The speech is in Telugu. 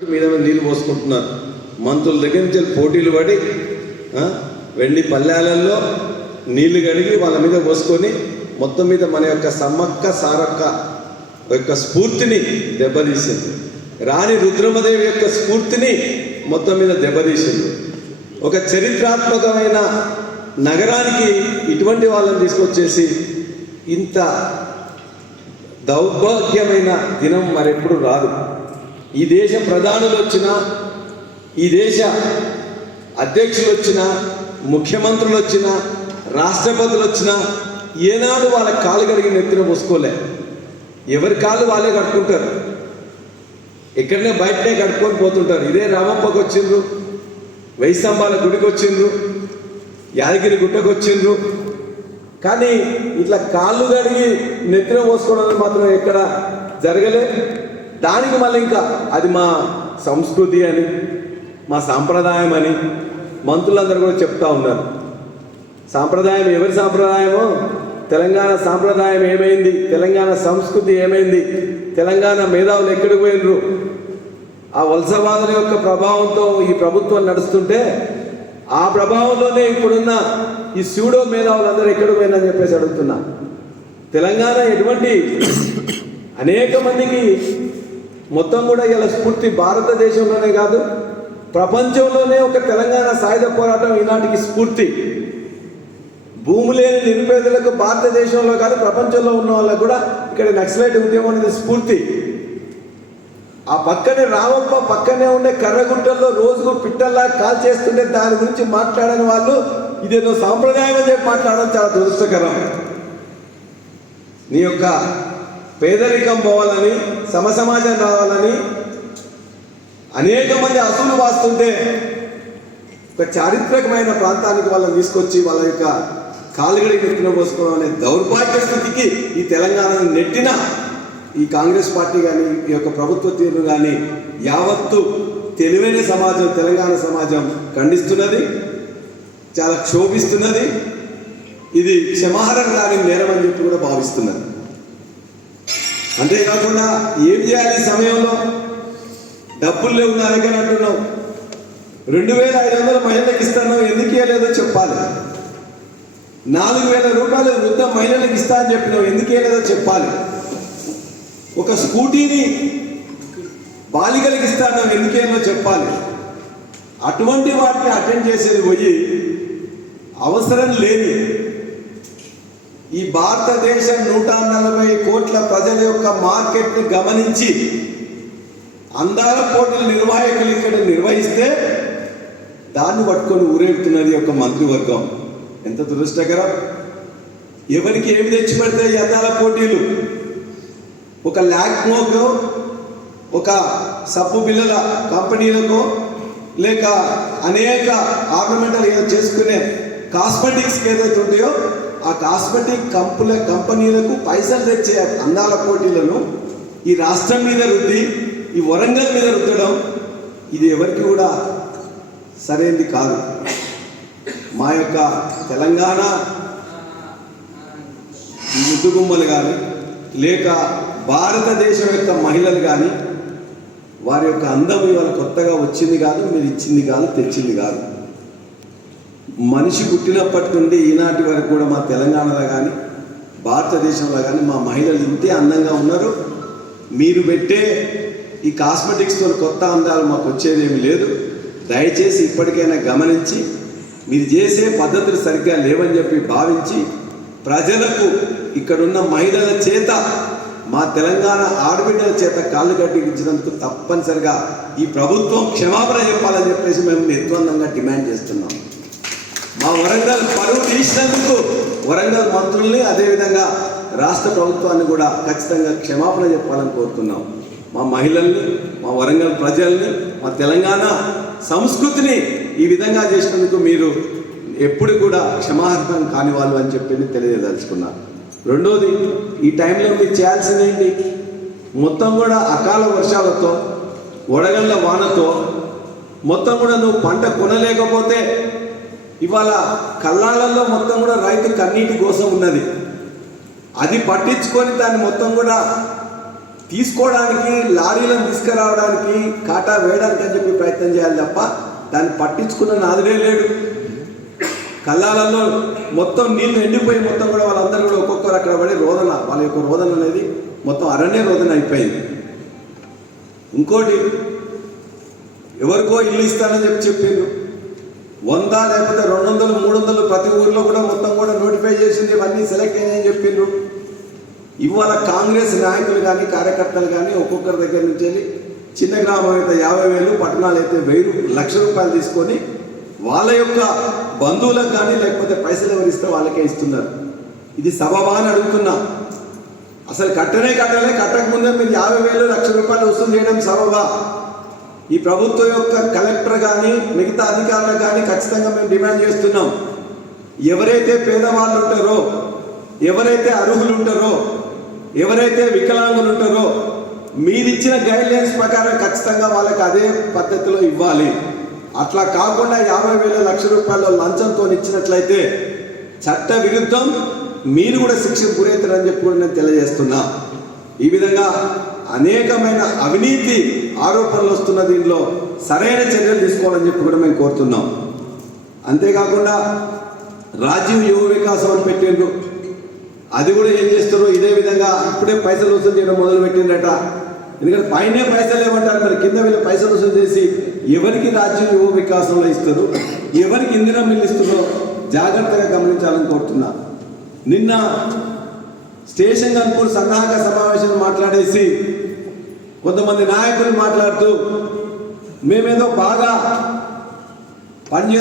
మీద మీద నీళ్ళు పోసుకుంటున్నారు. మంత్రుల దగ్గర నుంచి పోటీలు పడి వెండి పల్లెలలో నీళ్ళు కడిగి వాళ్ళ మీద పోసుకొని మొత్తం మీద మన యొక్క సమ్మక్క సారక్క యొక్క స్ఫూర్తిని దెబ్బతీసింది. రాణి రుద్రమదేవి యొక్క స్ఫూర్తిని మొత్తం మీద దెబ్బతీసింది. ఒక చరిత్రాత్మకమైన నగరానికి ఇటువంటి వాళ్ళని తీసుకొచ్చేసి ఇంత దౌర్భాగ్యమైన దినం మరెప్పుడు రాదు. ఈ దేశ ప్రధానులు వచ్చినా ఈ దేశ అధ్యక్షులు వచ్చినా ముఖ్యమంత్రులు వచ్చినా రాష్ట్రపతులు వచ్చినా ఏనాడు వాళ్ళ కాలు కడిగి నెత్తిన పోసుకోలే ఎవరి కాళ్ళు వాళ్ళే కట్టుకుంటారు ఎక్కడనే బయటనే కట్టుకొని పోతుంటారు. ఇదే రామప్పకు వచ్చిండ్రు వెయ్యి స్తంభాల గుడికి వచ్చిండ్రు యాదగిరి గుట్టకు వచ్చిండ్రు. కానీ ఇట్లా కాళ్ళు కడిగి నెత్తిన పోసుకోవడం మాత్రం ఎక్కడ జరగలేదు దానికి మళ్ళీ ఇంకా అది మా సంస్కృతి అని మా సాంప్రదాయం అని మంత్రులందరూ కూడా చెప్తా ఉన్నారు. సాంప్రదాయం ఎవరి సాంప్రదాయమో? తెలంగాణ సాంప్రదాయం ఏమైంది? తెలంగాణ సంస్కృతి ఏమైంది? తెలంగాణ మేధావులు ఎక్కడికి పోయినరు? ఆ వలసవాదుల యొక్క ప్రభావంతో ఈ ప్రభుత్వం నడుస్తుంటే ఆ ప్రభావంలోనే ఇప్పుడున్న ఈ సూడో మేధావులందరూ ఎక్కడ పోయినని చెప్పేసి అడుగుతున్నా. తెలంగాణ ఎటువంటి అనేక మందికి మొత్తం కూడా ఇలా స్ఫూర్తి భారతదేశంలోనే కాదు ప్రపంచంలోనే ఒక తెలంగాణ సాయుధ పోరాటం ఈనాటికి స్ఫూర్తి. భూమి లేని నిరుపేదలకు భారతదేశంలో కాదు ప్రపంచంలో ఉన్న వాళ్ళకు కూడా ఇక్కడ నక్సలైట్ ఉద్యమం అనేది స్ఫూర్తి. ఆ పక్కనే రామప్ప పక్కనే ఉండే కర్రగుట్టల్లో రోజుకు పిట్టల్లా కాల్ చేస్తుంటే దాని గురించి మాట్లాడని వాళ్ళు ఇదేదో సాంప్రదాయం అని చెప్పి మాట్లాడడం చాలా దురదృష్టకరం. నీ యొక్క పేదరికం పోవాలని సమసమాజం రావాలని అనేక మంది అసలు వాస్తుంటే ఒక చారిత్రకమైన ప్రాంతానికి వాళ్ళని తీసుకొచ్చి వాళ్ళ యొక్క కాలుగడికి నెత్తిన పోసుకోవడం అనే దౌర్భాగ్య స్థితికి ఈ తెలంగాణను నెట్టిన ఈ కాంగ్రెస్ పార్టీ కానీ ఈ యొక్క ప్రభుత్వ తీరును కానీ యావత్తు తెలివైన సమాజం తెలంగాణ సమాజం ఖండిస్తున్నది చాలా క్షోభిస్తున్నది. ఇది క్షమాహారం కాని నేరం అని చెప్పి కూడా భావిస్తున్నది. అంతేకాకుండా ఏం చేయాలి సమయంలో? డబ్బులు లేవు నా దగ్గర అంటున్నావు. రెండు వేల ఐదు వందలు మహిళలకు ఇస్తాను ఎందుకు ఇవ్వలేదో చెప్పాలి. నాలుగు వేల రూపాయలు వృద్ధ మహిళలకు ఇస్తా అని చెప్పినావు ఎందుకు ఇవ్వలేదో చెప్పాలి. ఒక స్కూటీని బాలికలకు ఇస్తాను ఎందుకేనో చెప్పాలి. అటువంటి వాటిని అటెండ్ చేసేది పోయి అవసరం లేని ఈ భారతదేశం నూట నలభై కోట్ల ప్రజల యొక్క మార్కెట్ని గమనించి అందాల పోటీల నిర్వాహకులు ఇక్కడ నిర్వహిస్తే దాన్ని పట్టుకొని ఊరేగుతున్నది ఒక మంత్రివర్గం. ఎంత దురదృష్టకరం. ఎవరికి ఏమి తెచ్చి పెడతాయి ఈ అందాల పోటీలు? ఒక ల్యాక్మోకో ఒక సబ్బు బిల్లల కంపెనీలకు లేక అనేక ఆర్నమెంటల్ ఏదో చేసుకునే కాస్మెటిక్స్ ఏదైతే ఉంటాయో ఆ కాస్మెటిక్ కంపుల కంపెనీలకు పైసలు తెచ్చే అందాల పోటీలను ఈ రాష్ట్రం మీద రుద్ది ఈ వరంగల్ మీద రుద్దడం ఇది ఎవరికి కూడా సరైనది కాదు. మా యొక్క తెలంగాణ ముద్దుగుమ్మలు కానీ లేక భారతదేశం యొక్క మహిళలు కానీ వారి యొక్క అందం ఇవాళ కొత్తగా వచ్చింది కాదు మీరు ఇచ్చింది కాదు తెచ్చింది కాదు. మనిషి పుట్టినప్పటి నుండి ఈనాటి వరకు కూడా మా తెలంగాణలో కానీ భారతదేశంలో కానీ మా మహిళలు ఇంతే అందంగా ఉన్నారు. మీరు పెట్టే ఈ కాస్మెటిక్స్తో కొత్త అందాలు మాకు వచ్చేదేమి లేదు. దయచేసి ఇప్పటికైనా గమనించి మీరు చేసే పద్ధతులు సరిగ్గా లేవని చెప్పి భావించి ప్రజలకు ఇక్కడున్న మహిళల చేత మా తెలంగాణ ఆడబిడ్డల చేత కాళ్ళు కట్టించినందుకు తప్పనిసరిగా ఈ ప్రభుత్వం క్షమాపణ చెప్పాలని చెప్పేసి మేము నిర్ద్వందంగా డిమాండ్ చేస్తున్నాం. మా వరంగల్ పరువు తీసినందుకు వరంగల్ మంత్రుల్ని అదేవిధంగా రాష్ట్ర ప్రభుత్వాన్ని కూడా ఖచ్చితంగా క్షమాపణ చెప్పాలని కోరుతున్నాం. మా మహిళల్ని మా వరంగల్ ప్రజల్ని మా తెలంగాణ సంస్కృతిని ఈ విధంగా చేసినందుకు మీరు ఎప్పుడు కూడా క్షమార్హం కాని వాళ్ళు అని చెప్పి తెలియదలుచుకున్నాను రెండోది ఈ టైంలో మీరు చేయాల్సింది ఏంటి? మొత్తం కూడా అకాల వర్షాలతో వడగళ్ళ వానతో మొత్తం కూడా నువ్వు పంట కొనలేకపోతే ఇవాళ కళ్ళాలలో మొత్తం కూడా రైతు కన్నీటి కోసం ఉన్నది. అది పట్టించుకొని దాన్ని మొత్తం కూడా తీసుకోవడానికి లారీలను తీసుకురావడానికి కాటా వేయడానికి అని చెప్పి ప్రయత్నం చేయాలి తప్ప దాన్ని పట్టించుకున్న నాదుడే లేడు. కళ్ళాలలో మొత్తం నీళ్ళు ఎండిపోయి మొత్తం కూడా వాళ్ళందరూ కూడా ఒక్కొక్కరు అక్కడ పడి రోదన వాళ్ళ యొక్క రోదన అనేది మొత్తం అరణ్య రోదన అయిపోయింది. ఇంకోటి ఎవరికో ఇల్లు ఇస్తానని చెప్పి చెప్పిండ్రు. వంద లేకపోతే రెండు వందలు మూడు వందలు ప్రతి ఊర్లో కూడా మొత్తం కూడా నోటిఫై చేసింది ఇవన్నీ సెలెక్ట్ అయ్యాయని చెప్పిండ్రు. ఇవాళ కాంగ్రెస్ నాయకులు కానీ కార్యకర్తలు కానీ ఒక్కొక్కరి దగ్గర నుంచి వెళ్ళి చిన్న గ్రామం అయితే యాభై వేలు పట్టణాలు అయితే వెయ్యి లక్ష రూపాయలు తీసుకొని వాళ్ళ యొక్క బంధువులకు కానీ లేకపోతే పైసలు ఎవరు ఇస్తే వాళ్ళకే ఇస్తున్నారు. ఇది సబబా అని అడుగుతున్నా. అసలు కట్టనే కట్టలే కట్టకముందే మీరు యాభై వేలు లక్ష రూపాయలు వసూలు చేయడం సబబా. ఈ ప్రభుత్వం యొక్క కలెక్టర్ కానీ మిగతా అధికారులకు కానీ ఖచ్చితంగా మేము డిమాండ్ చేస్తున్నాం. ఎవరైతే పేదవాళ్ళు ఉంటారో ఎవరైతే అర్హులు ఉంటారో ఎవరైతే వికలాంగులు ఉంటారో మీరిచ్చిన గైడ్లైన్స్ ప్రకారం ఖచ్చితంగా వాళ్ళకి అదే పద్ధతిలో ఇవ్వాలి. అట్లా కాకుండా యాభై వేల లక్ష రూపాయల లంచంతో ఇచ్చినట్లయితే చట్ట విరుద్ధం మీరు కూడా శిక్షకు గురవుతారని చెప్పి కూడా నేను తెలియజేస్తున్నా. ఈ విధంగా అనేకమైన అవినీతి ఆరోపణలు వస్తున్న దీనిలో సరైన చర్యలు తీసుకోవాలని చెప్పి కూడా మేము కోరుతున్నాం. అంతేకాకుండా రాజీవ్ యువ వికాసం అని పెట్టిండ్రు. అది కూడా ఏం చేస్తారో ఇదే విధంగా ఇప్పుడే పైసలు వసూలు చేయడం మొదలు పెట్టిండ్రట ఎందుకంటే పైనే పైసలు ఏమంటారు మరి కింద వీళ్ళు పైసలు వసూలు చేసి ఎవరికి రాజ్యం యువ వికాసంలో ఇస్తారు ఎవరికి ఇందిరా మిల్లు ఇస్తుందో జాగ్రత్తగా గమనించాలని కోరుతున్నా. నిన్న స్టేషన్ కనుపూర్ సన్నాహక సమావేశం మాట్లాడేసి కొంతమంది నాయకులు మాట్లాడుతూ మేమేదో బాగా పనిచే